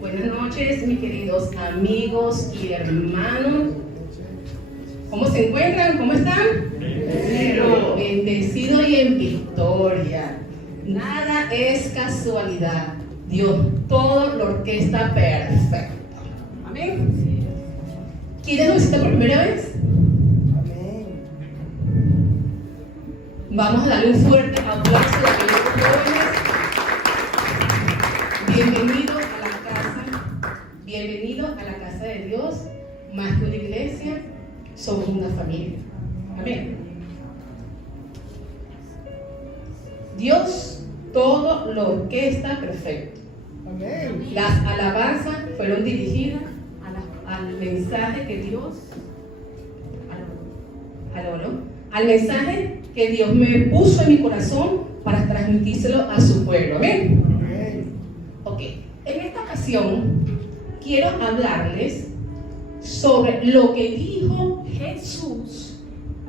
Buenas noches, mis queridos amigos y hermanos. ¿Cómo se encuentran? ¿Cómo están? Bendecido y en victoria. Nada es casualidad. Dios todo lo orquesta perfecto. Amén. ¿Quiénes nos visitan por primera vez? Amén. Vamos a darle un fuerte aplauso a los jóvenes. Bienvenido a la casa de Dios. Más que una iglesia, somos una familia. Amén. Dios todo lo orquesta perfecto. Amén. Las alabanzas fueron dirigidas al mensaje que Dios al mensaje que Dios me puso en mi corazón para transmitírselo a su pueblo. Amén. Amén. Ok, en esta ocasión quiero hablarles sobre lo que dijo Jesús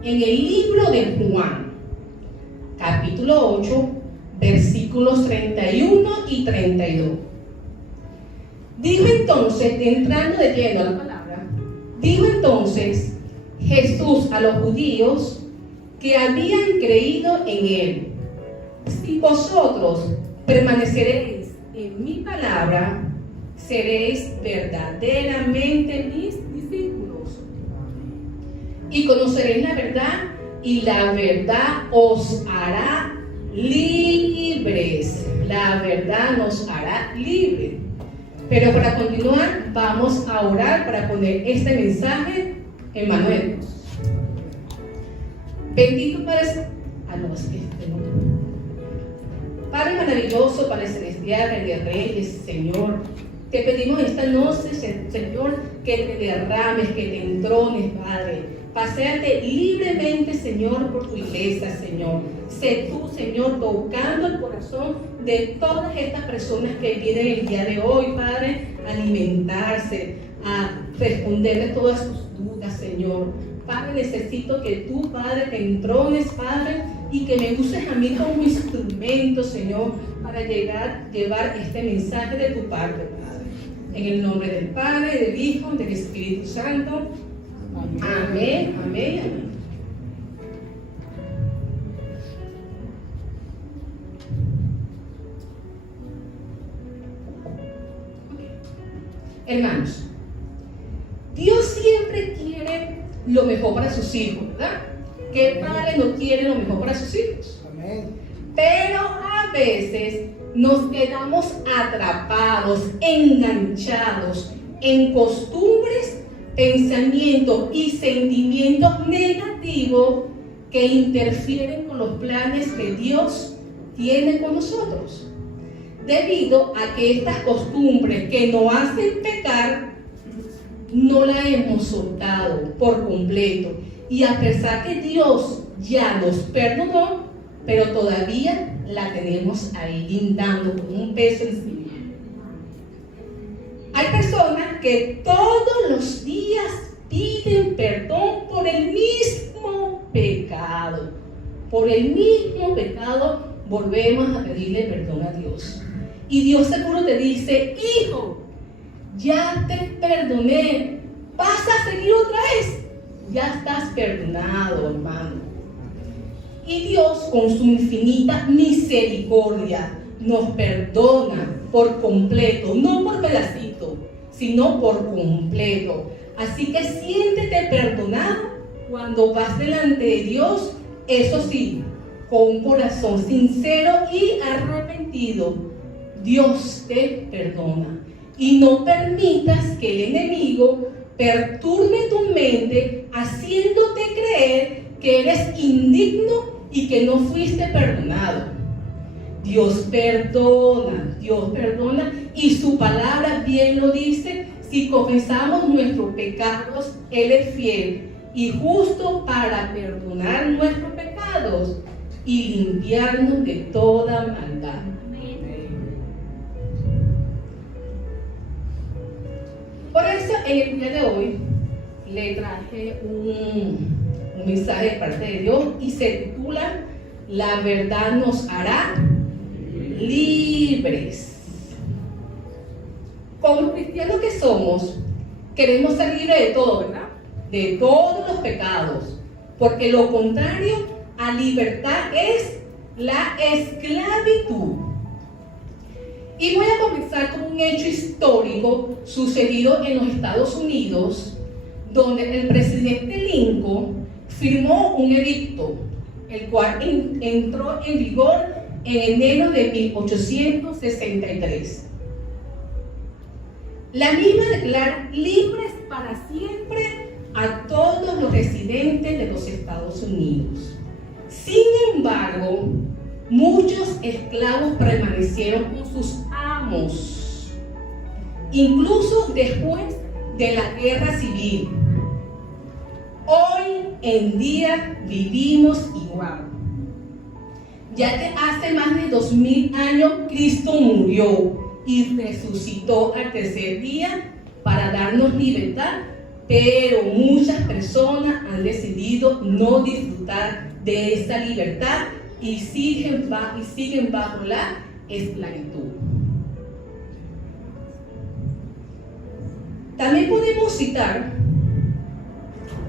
en el libro de Juan, capítulo 8, versículos 31 y 32. Dijo entonces, entrando de lleno a la palabra, dijo entonces Jesús a los judíos que habían creído en él: si vosotros permaneceréis en mi palabra, seréis verdaderamente mis discípulos y conoceréis la verdad, y la verdad os hará libres. La verdad nos hará libres. Pero para continuar, vamos a orar para poner este mensaje en manos de Dios. Bendito Padre, Padre maravilloso, Padre celestial, Rey de Reyes, Señor, te pedimos esta noche, Señor, que te derrames, que te entrones, Padre. Paséate libremente, Señor, por tu iglesia, Señor. Sé tú, Señor, tocando el corazón de todas estas personas que vienen el día de hoy, Padre, a alimentarse, a responderle todas sus dudas, Señor. Padre, necesito que tú, Padre, te entrones, Padre, y que me uses a mí como instrumento, Señor, para llevar este mensaje de tu parte, Padre. En el nombre del Padre, del Hijo, del Espíritu Santo. Amén, amén, amén. Hermanos, Dios siempre quiere lo mejor para sus hijos, ¿verdad? ¿Qué padre no quiere lo mejor para sus hijos? Amén. Pero a veces nos quedamos atrapados, enganchados en costumbres, pensamientos y sentimientos negativos que interfieren con los planes que Dios tiene con nosotros. Debido a que estas costumbres que nos hacen pecar, no la hemos soltado por completo. Y a pesar que Dios ya nos perdonó, pero todavía la tenemos ahí lindando con un peso encima. Hay personas que todos los días piden perdón por el mismo pecado. Por el mismo pecado volvemos a pedirle perdón a Dios. Y Dios seguro te dice: hijo, ya te perdoné, ¿vas a seguir otra vez? Ya estás perdonado, hermano. Y Dios, con su infinita misericordia, nos perdona por completo, no por pedacito, sino por completo. Así que siéntete perdonado cuando vas delante de Dios, eso sí, con un corazón sincero y arrepentido. Dios te perdona. Y no permitas que el enemigo perturbe tu mente haciéndote creer que eres indigno y que no fuiste perdonado. Dios perdona y su palabra bien lo dice: si confesamos nuestros pecados, Él es fiel y justo para perdonar nuestros pecados y limpiarnos de toda maldad. Por eso en el día de hoy le traje un mensaje de parte de Dios y se titula: La verdad nos hará libres. Como cristianos que somos, queremos ser libres de todo, ¿verdad? De todos los pecados, porque lo contrario a libertad es la esclavitud. Y voy a comenzar con un hecho histórico sucedido en los Estados Unidos, donde el presidente Lincoln firmó un edicto, el cual entró en vigor en enero de 1863. La misma declara libres para siempre a todos los residentes de los Estados Unidos. Sin embargo, muchos esclavos permanecieron con sus amos, incluso después de la guerra civil. Hoy en día vivimos igual, ya que hace más de 2000 años Cristo murió y resucitó al tercer día para darnos libertad, pero muchas personas han decidido no disfrutar de esa libertad y siguen bajo la esclavitud. También podemos citar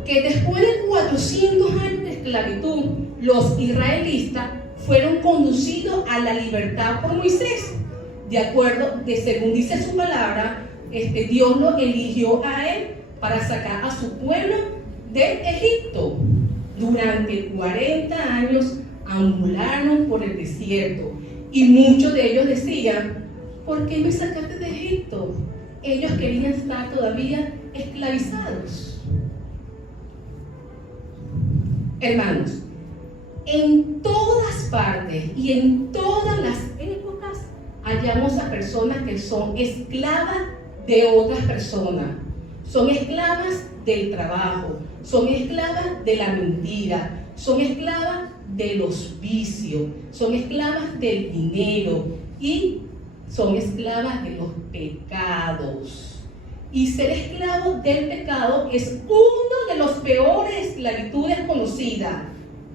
que después de 400 años de esclavitud, los israelitas fueron conducidos a la libertad por Moisés. Según dice su palabra, Dios lo eligió a él para sacar a su pueblo de Egipto. Durante 40 años ambularon por el desierto y muchos de ellos decían: ¿por qué me sacaste de Egipto? Ellos querían estar todavía esclavizados. Hermanos, en todas partes y en todas las épocas hallamos a personas que son esclavas de otras personas. Son esclavas del trabajo, son esclavas de la mentira, son esclavas de los vicios, son esclavas del dinero y son esclavas de los pecados. Y ser esclavo del pecado es uno de los peores esclavitudes conocidas.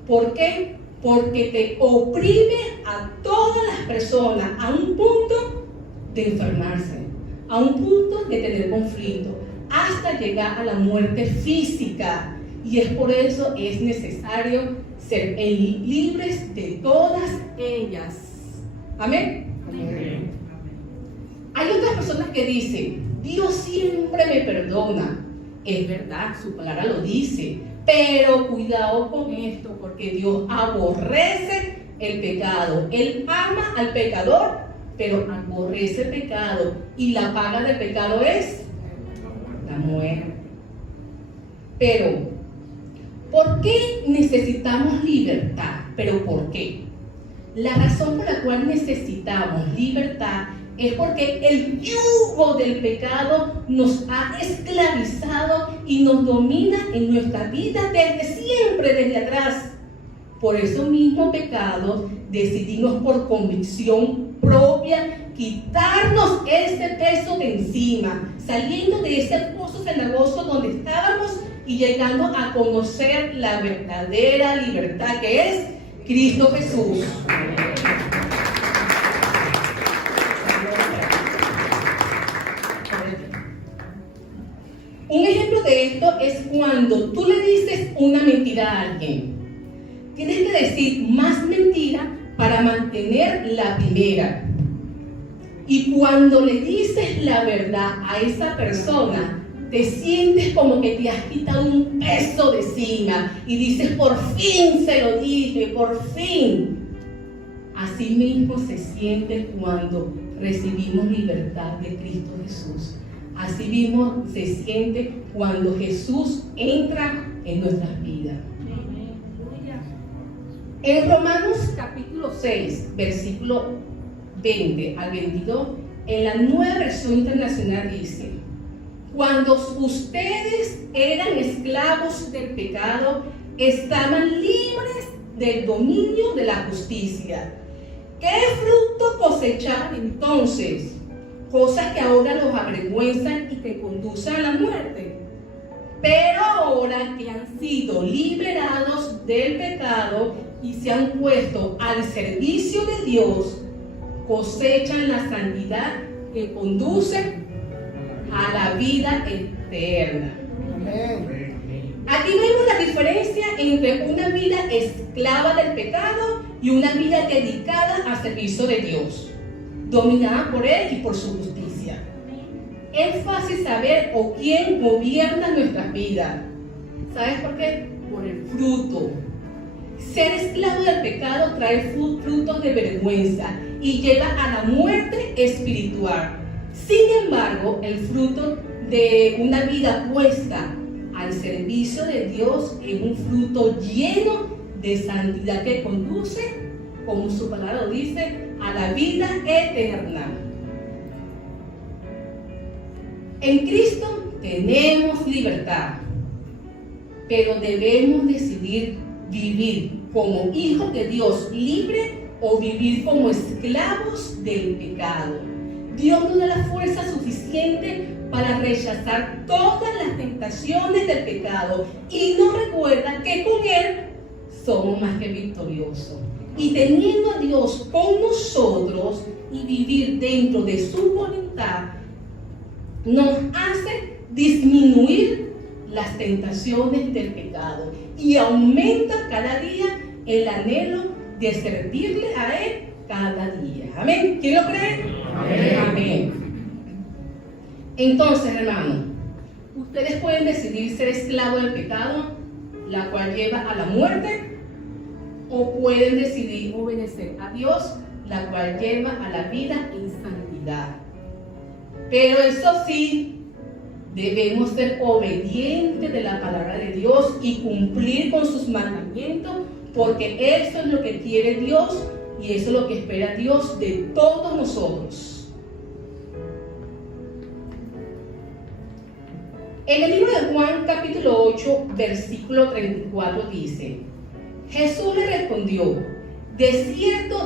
¿Por qué? Porque te oprime a todas las personas a un punto de enfermarse, a un punto de tener conflicto, hasta llegar a la muerte física. Y es por eso es necesario ser libres de todas ellas. ¿Amén? Amén. Hay otras personas que dicen: Dios siempre me perdona. Es verdad, su palabra lo dice, pero cuidado con esto, porque Dios aborrece el pecado. Él ama al pecador, pero aborrece el pecado, y la paga del pecado es la muerte. Pero, ¿por qué necesitamos libertad? ¿Pero por qué? La razón por la cual necesitamos libertad es porque el yugo del pecado nos ha esclavizado y nos domina en nuestra vida desde siempre, desde atrás. Por eso mismo pecado decidimos por convicción propia quitarnos ese peso de encima, saliendo de ese pozo cenagoso donde estábamos y llegando a conocer la verdadera libertad que es Cristo Jesús. Un ejemplo de esto es cuando tú le dices una mentira a alguien. Tienes que decir más mentira para mantener la primera. Y cuando le dices la verdad a esa persona, te sientes como que te has quitado un peso de encima y dices: por fin se lo dije, por fin. Así mismo se siente cuando recibimos libertad de Cristo Jesús. Así mismo se siente cuando Jesús entra en nuestras vidas. En Romanos capítulo 6, versículo 20 al 22, en la Nueva Versión Internacional dice: cuando ustedes eran esclavos del pecado, estaban libres del dominio de la justicia. ¿Qué fruto cosechaban entonces? Cosas que ahora los avergüenzan y que conducen a la muerte. Pero ahora que han sido liberados del pecado y se han puesto al servicio de Dios, cosechan la santidad que conduce a la vida eterna. Amén. Aquí vemos la diferencia entre una vida esclava del pecado y una vida dedicada al servicio de Dios, dominada por Él y por su justicia. Es fácil saber quién gobierna nuestras vidas. ¿Sabes por qué? Por el fruto. Ser esclavo del pecado trae frutos de vergüenza y lleva a la muerte espiritual. Sin embargo, el fruto de una vida puesta al servicio de Dios es un fruto lleno de santidad que conduce, como su palabra lo dice, a la vida eterna. En Cristo tenemos libertad, pero debemos decidir vivir como hijos de Dios libre o vivir como esclavos del pecado. Dios nos da la fuerza suficiente para rechazar todas las tentaciones del pecado y nos recuerda que con Él somos más que victoriosos. Y teniendo a Dios con nosotros y vivir dentro de su voluntad, nos hace disminuir las tentaciones del pecado y aumenta cada día el anhelo de servirle a Él cada día. Amén. ¿Quién lo cree? Amén. Amén. Entonces, hermanos, ustedes pueden decidir ser esclavos del pecado, la cual lleva a la muerte, o pueden decidir obedecer a Dios, la cual lleva a la vida en santidad. Pero eso sí, debemos ser obedientes de la palabra de Dios y cumplir con sus mandamientos, porque eso es lo que quiere Dios y eso es lo que espera Dios de todos nosotros. En el libro de Juan, capítulo 8, versículo 34 dice: Jesús le respondió: de cierto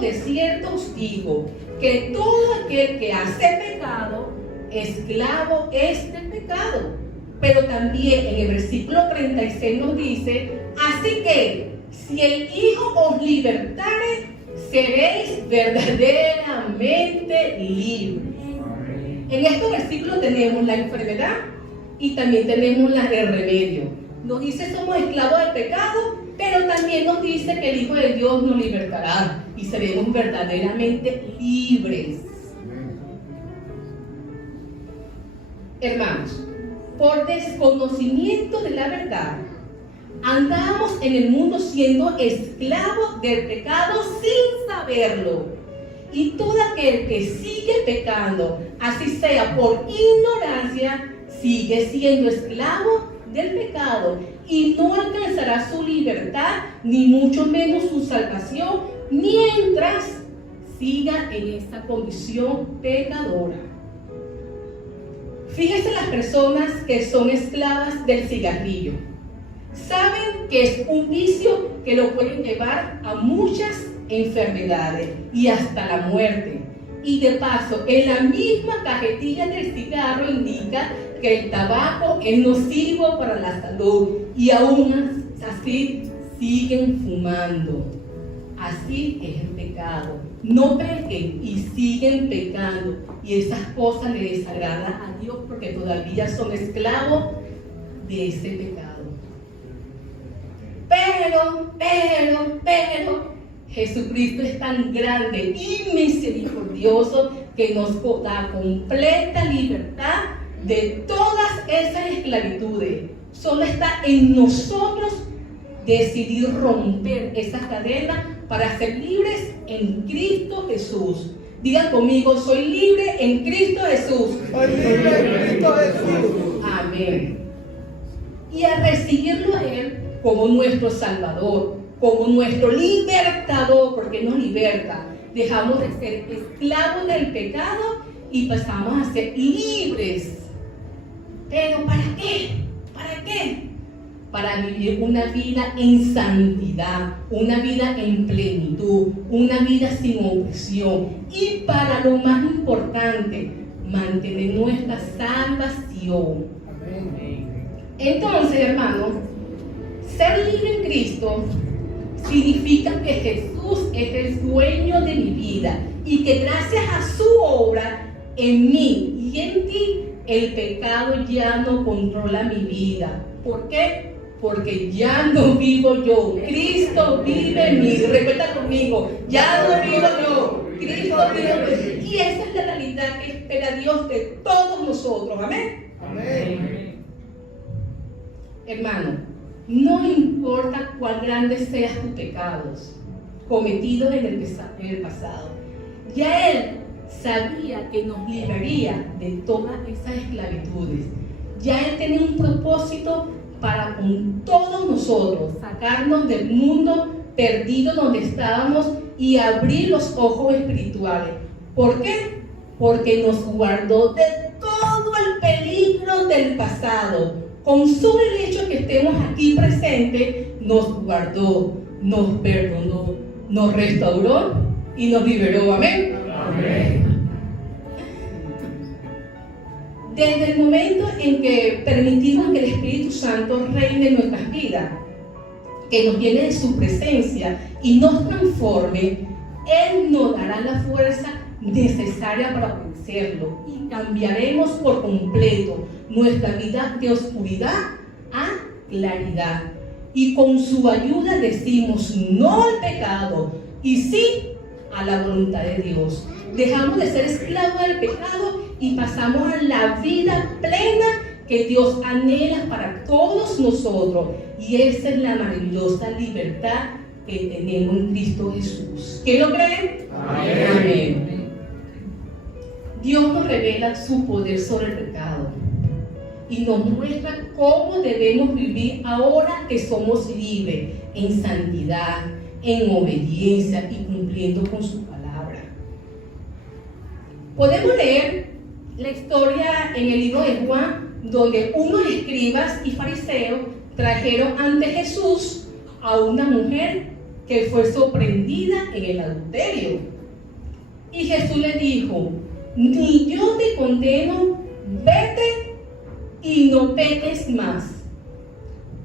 os digo, que todo aquel que hace pecado, esclavo es del pecado. Pero también en el versículo 36 nos dice: así que, si el Hijo os libertare, seréis verdaderamente libres. En estos versículos tenemos la enfermedad y también tenemos el remedio. Nos dice somos esclavos del pecado, pero también nos dice que el Hijo de Dios nos libertará y seremos verdaderamente libres. Hermanos, por desconocimiento de la verdad, andamos en el mundo siendo esclavos del pecado sin saberlo. Y todo aquel que sigue pecando, así sea por ignorancia, sigue siendo esclavo del pecado y no alcanzará su libertad, ni mucho menos su salvación, mientras siga en esta condición pecadora. Fíjense las personas que son esclavas del cigarrillo. Saben que es un vicio que lo pueden llevar a muchas enfermedades y hasta la muerte. Y de paso, en la misma cajetilla del cigarro indica que el tabaco es nocivo para la salud y aún así siguen fumando. Así es el pecado. No pequen y siguen pecando, y esas cosas le desagradan a Dios porque todavía son esclavos de ese pecado. Pero Jesucristo es tan grande y misericordioso que nos da completa libertad de todas esas esclavitudes. Solo está en nosotros decidir romper esas cadenas para ser libres en Cristo Jesús. Digan conmigo: soy libre en Cristo Jesús. Soy libre en Cristo Jesús. Amén. Y al recibirlo a Él como nuestro Salvador, como nuestro libertador, porque nos liberta, dejamos de ser esclavos del pecado y pasamos a ser libres. ¿Pero para qué? ¿Para qué? Para vivir una vida en santidad, una vida en plenitud, una vida sin opresión. Y para lo más importante, mantener nuestra salvación. Entonces, hermanos, ser libre en Cristo significa que Jesús es el dueño de mi vida y que gracias a su obra en mí y en ti el pecado ya no controla mi vida. ¿Por qué? Porque ya no vivo yo, Cristo vive en mí. Recuerda conmigo, ya no vivo yo, Cristo vive en mí. Y esa es la realidad que espera Dios de todos nosotros. Amén. Amén. Hermano, no importa cuán grandes sean tus pecados cometidos en el pasado, ya Él sabía que nos libraría de todas esas esclavitudes. Ya Él tenía un propósito para con todos nosotros, sacarnos del mundo perdido donde estábamos y abrir los ojos espirituales. ¿Por qué? Porque nos guardó de todo el peligro del pasado. Con solo el hecho que estemos aquí presentes, nos guardó, nos perdonó, nos restauró y nos liberó. Amén. Amén. Desde el momento en que permitimos que el Espíritu Santo reine en nuestras vidas, que nos llene de su presencia y nos transforme, Él nos dará la fuerza necesaria para vencerlo y cambiaremos por completo nuestra vida de oscuridad a claridad. Y con su ayuda decimos no al pecado y sí a la voluntad de Dios. Dejamos de ser esclavos del pecado y pasamos a la vida plena que Dios anhela para todos nosotros. Y esa es la maravillosa libertad que tenemos en Cristo Jesús. ¿Quién lo cree? Amén. Amén. Dios nos revela su poder sobre el pecado y nos muestra cómo debemos vivir ahora que somos libres, en santidad, en obediencia y cumpliendo con su palabra. Podemos leer la historia en el libro de Juan, donde unos escribas y fariseos trajeron ante Jesús a una mujer que fue sorprendida en el adulterio. Y Jesús le dijo: ni yo te condeno, vete y no peques más.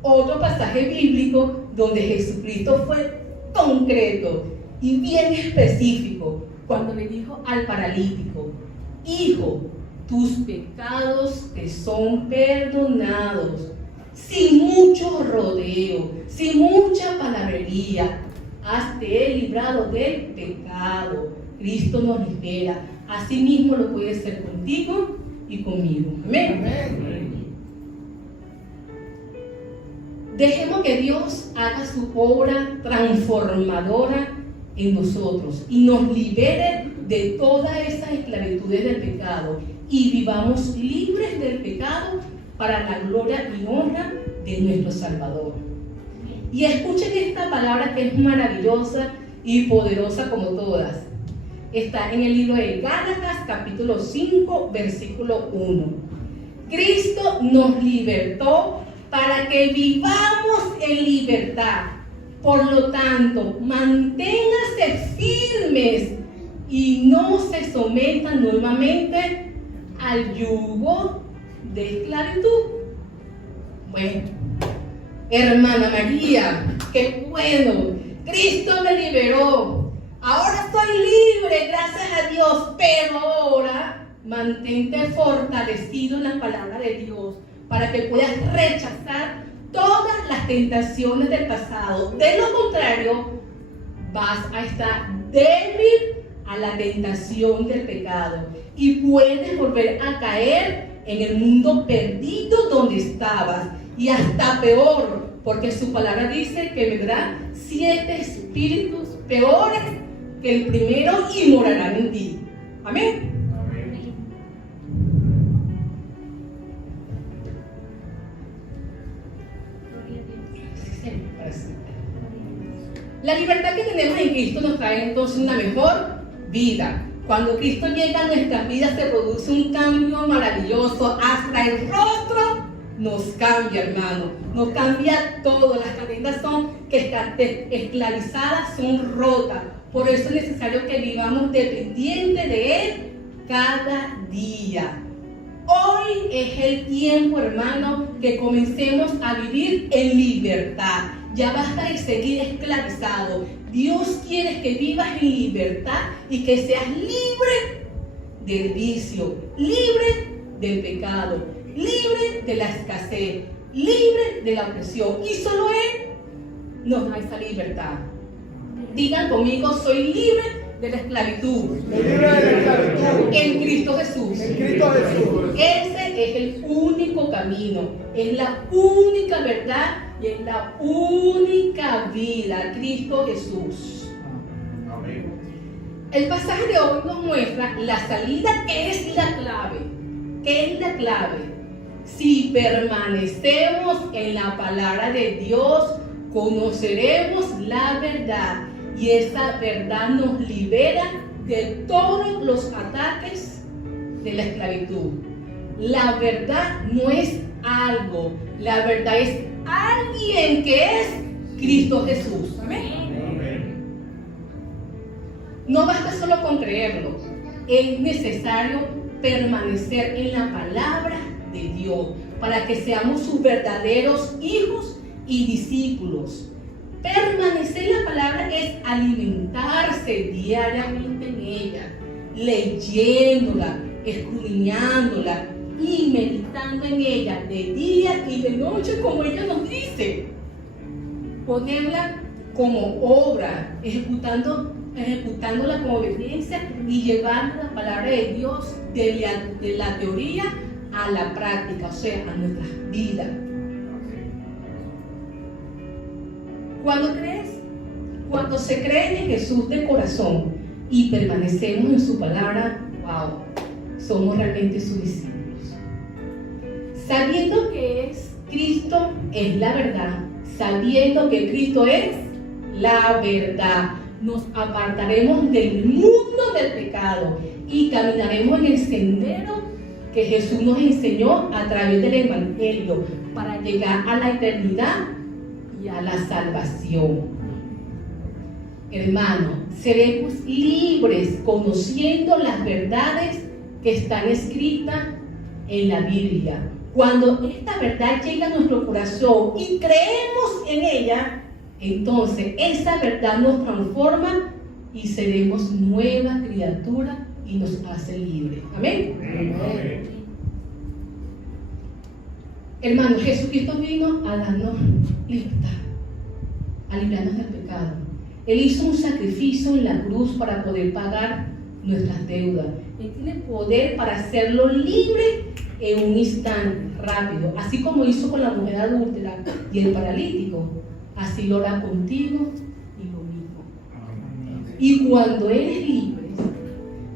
Otro pasaje bíblico donde Jesucristo fue concreto y bien específico cuando le dijo al paralítico: hijo, tus pecados te son perdonados. Sin mucho rodeo, sin mucha palabrería, hazte librado del pecado. Cristo nos libera. Así mismo lo puede ser contigo y conmigo. Amén. Amén. Dejemos que Dios haga su obra transformadora en nosotros y nos libere de todas esas esclavitudes del pecado y vivamos libres del pecado para la gloria y honra de nuestro Salvador. Y escuchen esta palabra que es maravillosa y poderosa como todas. Está en el libro de Gálatas, capítulo 5, versículo 1. Cristo nos libertó para que vivamos en libertad. Por lo tanto, manténganse firmes y no se sometan nuevamente al yugo de esclavitud. Bueno, hermana María, qué bueno, Cristo me liberó. Ahora soy libre, gracias a Dios, pero ahora mantente fortalecido en la palabra de Dios para que puedas rechazar todas las tentaciones del pasado. De lo contrario, vas a estar débil a la tentación del pecado y puedes volver a caer en el mundo perdido donde estabas, y hasta peor, porque su palabra dice que vendrán 7 espíritus peores que el primero y morarán en ti. Amén. La libertad que tenemos en Cristo nos trae entonces una mejor vida. Cuando Cristo llega a nuestras vidas se produce un cambio maravilloso. Hasta el rostro nos cambia, hermano. Nos cambia todo. Las cadenas que están esclavizadas son rotas. Por eso es necesario que vivamos dependientes de Él cada día. Hoy es el tiempo, hermano, que comencemos a vivir en libertad. Ya basta de seguir esclavizado. Dios quiere que vivas en libertad y que seas libre del vicio, libre del pecado, libre de la escasez, libre de la opresión. Y solo Él nos da esa libertad. Digan conmigo, soy libre de la esclavitud. Libre de la esclavitud. En Cristo Jesús. En Cristo Jesús. Ese es el único camino, es la única verdad y es la única vida, Cristo Jesús. Amén. El pasaje de hoy nos muestra la salida, que es la clave. ¿Qué es la clave? Si permanecemos en la palabra de Dios, conoceremos la verdad y esa verdad nos libera de todos los ataques de la esclavitud. La verdad no es algo, la verdad es alguien que es Cristo Jesús. Amén. No basta solo con creerlo, es necesario permanecer en la palabra de Dios para que seamos sus verdaderos hijos y discípulos. Permanecer en la palabra es alimentarse diariamente en ella, leyéndola, escudriñándola y meditando en ella de día y de noche, como ella nos dice. Ponerla como obra, ejecutándola como obediencia y llevando la palabra de Dios de la teoría a la práctica, o sea, a nuestras vidas. Cuando se cree en Jesús de corazón y permanecemos en su palabra, wow, somos realmente sus discípulos. Sabiendo que Cristo es la verdad, sabiendo que Cristo es la verdad, nos apartaremos del mundo del pecado y caminaremos en el sendero que Jesús nos enseñó a través del Evangelio para llegar a la eternidad y a la salvación. Hermano, seremos libres conociendo las verdades que están escritas en la Biblia. Cuando esta verdad llega a nuestro corazón y creemos en ella, entonces esa verdad nos transforma y seremos nueva criatura y nos hace libres. Amén. Amén. Hermanos, Jesucristo vino a darnos libertad, a librarnos del pecado. Él hizo un sacrificio en la cruz para poder pagar nuestras deudas. Él tiene poder para hacerlo libre en un instante, rápido. Así como hizo con la mujer adúltera y el paralítico, así lo hará contigo y conmigo. Y cuando eres libre,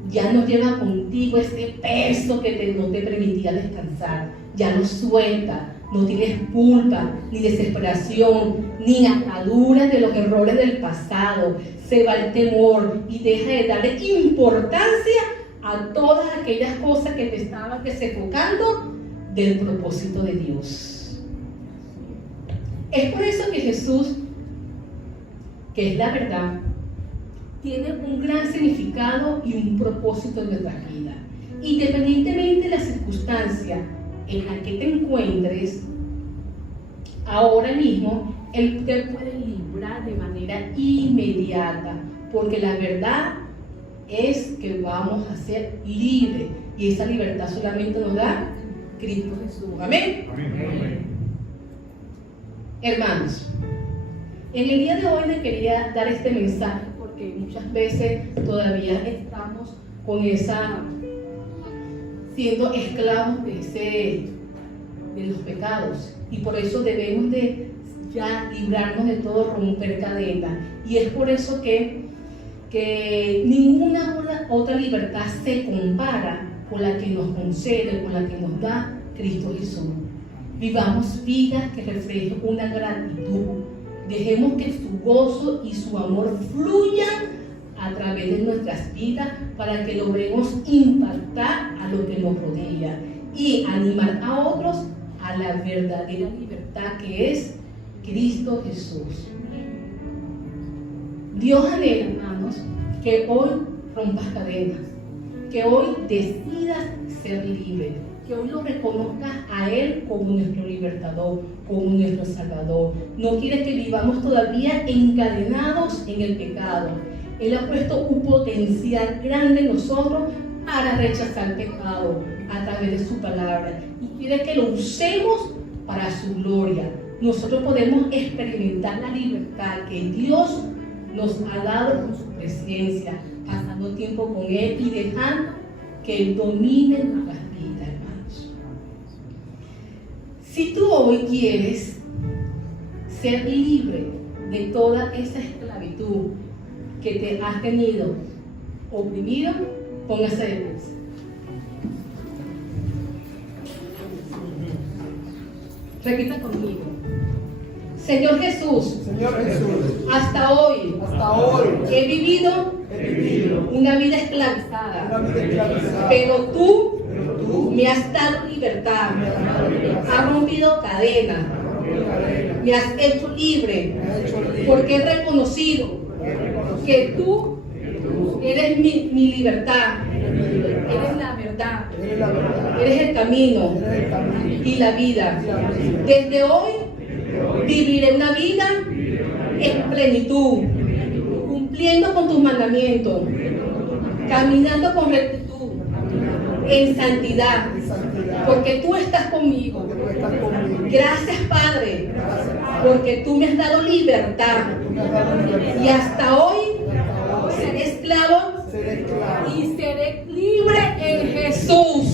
ya no lleva contigo ese peso que no te permitía descansar. Ya lo suelta, no tienes culpa, ni desesperación, ni ataduras de los errores del pasado. Se va el temor y deja de darle importancia a todas aquellas cosas que te estaban desenfocando del propósito de Dios. Es por eso que Jesús, que es la verdad, tiene un gran significado y un propósito en nuestra vida. Independientemente de la circunstancia en la que te encuentres ahora mismo, Él te puede librar de manera inmediata, porque la verdad es que vamos a ser libres y esa libertad solamente nos da Cristo Jesús. Amén. Amén. Hermanos, en el día de hoy les quería dar este mensaje porque muchas veces todavía estamos con siendo esclavos de los pecados, y por eso debemos de ya librarnos de todo, romper cadenas. Y es por eso que ninguna otra libertad se compara con la que nos concede, con la que nos da Cristo Jesús. Vivamos vidas que reflejen una gratitud. Dejemos que su gozo y su amor fluyan a través de nuestras vidas para que logremos impactar a lo que nos rodea y animar a otros a la verdadera libertad que es Cristo Jesús. Dios anhela, hermanos, que hoy rompas cadenas, que hoy decidas ser libre, que hoy lo reconozcas a Él como nuestro libertador, como nuestro salvador. No quiere que vivamos todavía encadenados en el pecado. Él ha puesto un potencial grande en nosotros para rechazar el pecado, a través de su palabra y quiere que lo usemos para su gloria. Nosotros podemos experimentar la libertad que Dios nos ha dado con su presencia, pasando tiempo con Él y dejando que Él domine nuestras vidas, hermanos. Si tú hoy quieres ser libre de toda esa esclavitud que te has tenido oprimido, póngase de pie. Repita conmigo. Señor Jesús, Señor Jesús, hasta hoy hasta hoy he vivido he vivido una vida una esclavizada, vida esclavizada, pero tú pero tú me has dado libertad, has rompido cadenas, me has hecho libre, me has hecho libre, porque he reconocido que tú eres mi libertad, eres la verdad, eres la verdad, eres el camino eres el camino y la vida. Desde hoy viviré una vida en plenitud, cumpliendo con tus mandamientos, caminando con rectitud, en santidad, en santidad, porque tú estás conmigo. porque tú estás conmigo. Gracias, Padre, porque tú me has dado libertad Tú me has dado libertad. y hasta hoy Hasta hoy seré esclavo seré esclavo y seré libre en Jesús.